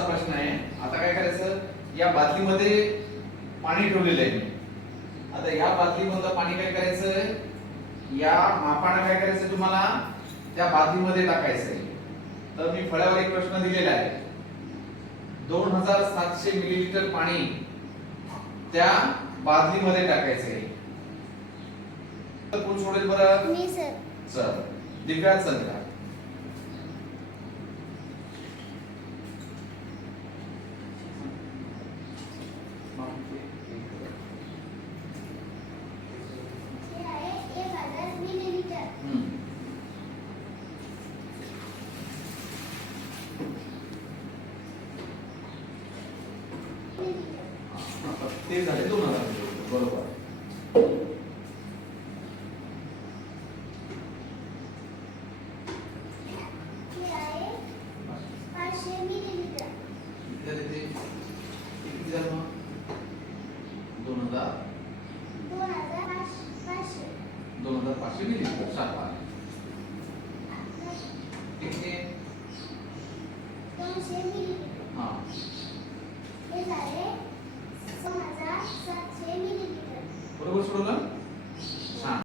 प्रश्न आहे. आता काय करायचं, या बादलीमध्ये पाणी ठेवलेलं आहे. आता या बादलीमधलं पाणी काय करायचं, या मापानं काय करायचं तुम्हाला त्या बादलीमध्ये टाकायचंय. तर मी फळ्यावर एक प्रश्न दिलेला आहे. 2700 मिलीलिटर पाणी त्या बादलीमध्ये टाकायचंय. तर कोण सोडेल बरं? मी सर. चल दिव्या चल का. हे आहे 1000 मिलीलीटर. ते झाले 2000 बरोबर. हे आहे 500 मिलीलीटर. इथल्या तिथे किती झालं मग? 2000 2500. 2500 मिलीलिटर साखर. किती? 200 मिलीलीटर. हां हे झाले